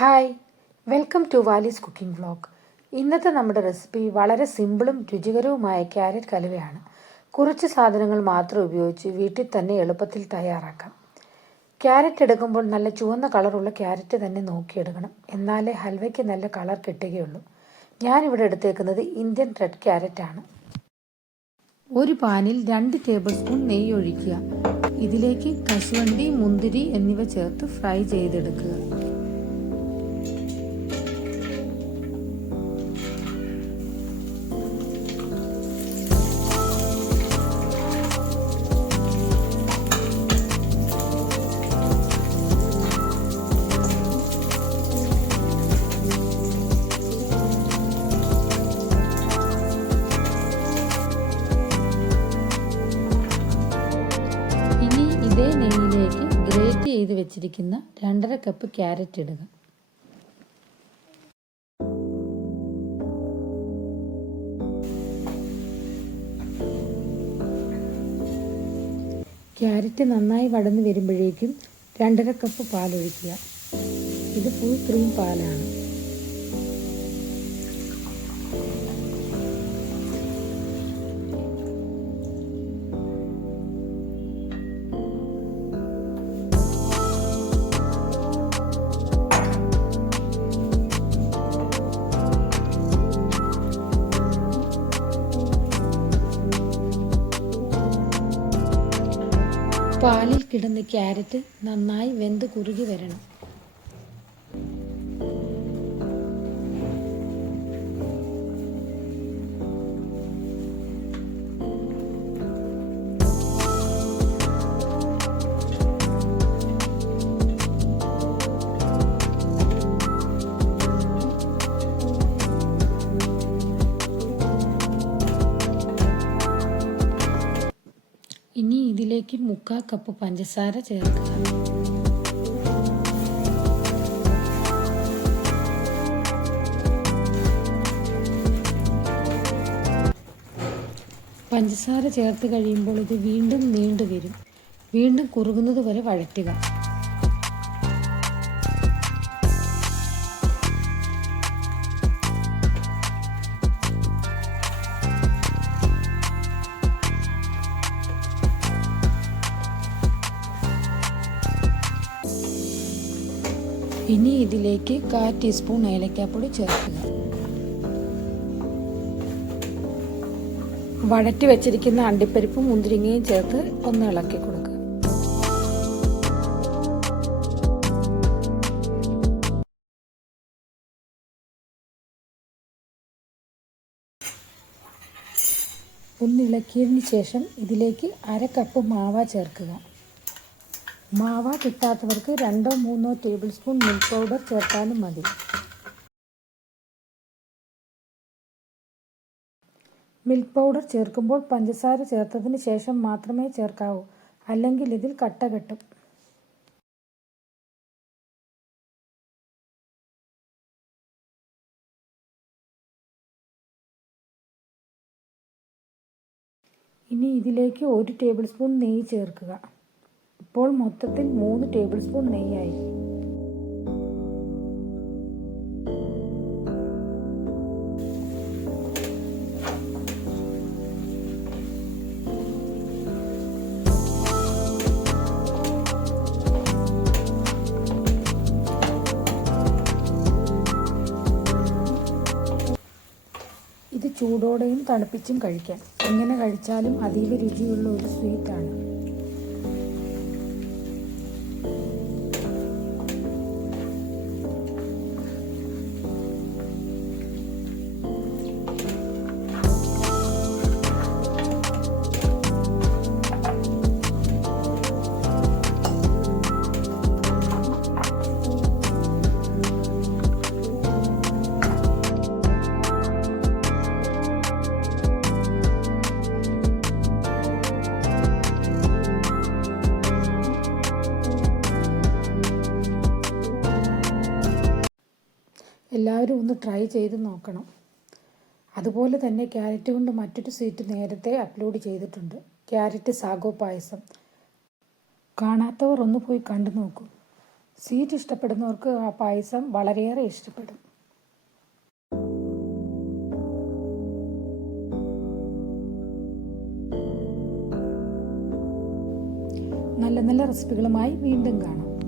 Hi, welcome to Valli's cooking vlog. ഇന്നത്തെ നമ്മുടെ recipe വളരെ സിമ്പിളും രുചികരവുമായ ക്യാരറ്റ് ഹലുവയാണ്. കുറച്ച് സാധനങ്ങൾ മാത്രം ഉപയോഗിച്ച് വീട്ടിൽ തന്നെ എളുപ്പത്തിൽ തയ്യാറാക്കാം. ക്യാരറ്റ് എടുക്കുമ്പോൾ നല്ല ചുവന്ന കളറുള്ള ക്യാരറ്റ് തന്നെ നോക്കിയെടുക്കണം, എന്നാലേ ഹൽവയ്ക്ക് നല്ല കളർ കിട്ടുകയുള്ളൂ. ഞാനിവിടെ എടുത്തേക്കുന്നത് ഇന്ത്യൻ റെഡ് ക്യാരറ്റ് ആണ്. ഒരു പാനിൽ 2 ടേബിൾ സ്പൂൺ നെയ്യ് ഒഴിക്കുക. ഇതിലേക്ക് കശുവണ്ടി, മുന്തിരി എന്നിവ ചേർത്ത് ഫ്രൈ ചെയ്തെടുക്കുക. ഇതേ നെയ്യിലേക്ക് ഗ്രേറ്റ് ചെയ്ത് വെച്ചിരിക്കുന്ന 2.5 കപ്പ് ക്യാരറ്റ് ഇടുക. ക്യാരറ്റ് നന്നായി വടന്ന് വരുമ്പോഴേക്കും 2.5 കപ്പ് പാലൊഴിക്കുക. ഇത് ഫുൾ ക്രീം പാലാണ്. പാലിൽ കിടന്ന ക്യാരറ്റ് നന്നായി വെന്ത് കുറുകി വരണം. ഇനി ഇതിലേക്ക് 1/4 കപ്പ് പഞ്ചസാര ചേർക്കുക. പഞ്ചസാര ചേർത്ത് കഴിയുമ്പോൾ ഇത് വീണ്ടും നീണ്ടു വരും. വീണ്ടും കുറുകുന്നത് വരെ വഴറ്റുക. ഇനി ഇതിലേക്ക് 1/4 ടീസ്പൂൺ ഏലക്കാപ്പൊടി ചേർക്കുക. വഴറ്റി വെച്ചിരിക്കുന്ന അണ്ടിപ്പരിപ്പും മുന്തിരിങ്ങയും ചേർത്ത് ഒന്ന് ഇളക്കി കൊടുക്കുക. ഒന്ന് ഇളക്കിയതിന് ശേഷം ഇതിലേക്ക് 1/2 കപ്പ് മാവ ചേർക്കുക. മാവ കിട്ടാത്തവർക്ക് 2-3 ടേബിൾ സ്പൂൺ മിൽക്ക് പൗഡർ ചേർത്താലും മതി. മിൽക്ക് പൗഡർ ചേർക്കുമ്പോൾ പഞ്ചസാര ചേർത്തതിന് ശേഷം മാത്രമേ ചേർക്കാവൂ, അല്ലെങ്കിൽ ഇതിൽ കട്ട കെട്ടും. ഇനി ഇതിലേക്ക് 1 ടേബിൾ സ്പൂൺ നെയ്യ് ചേർക്കുക. ഇപ്പോൾ മൊത്തത്തിൽ 3 ടേബിൾ സ്പൂൺ നെയ്യായി. ഇത് ചൂടോടെയും തണുപ്പിച്ചും കഴിക്കാം. എങ്ങനെ കഴിച്ചാലും അതീവ രുചിയുള്ള ഒരു സ്വീറ്റാണ്. എല്ലാവരും ഒന്ന് ട്രൈ ചെയ്ത് നോക്കണം. അതുപോലെ തന്നെ ക്യാരറ്റ് കൊണ്ട് മറ്റൊരു സ്വീറ്റ് നേരത്തെ അപ്ലോഡ് ചെയ്തിട്ടുണ്ട്, ക്യാരറ്റ് സാഗോ പായസം. കാണാത്തവർ ഒന്ന് പോയി കണ്ടു നോക്കൂ. സ്വീറ്റ് ഇഷ്ടപ്പെടുന്നവർക്ക് ആ പായസം വളരെയേറെ ഇഷ്ടപ്പെടും. നല്ല നല്ല റെസിപ്പികളുമായി വീണ്ടും കാണാം.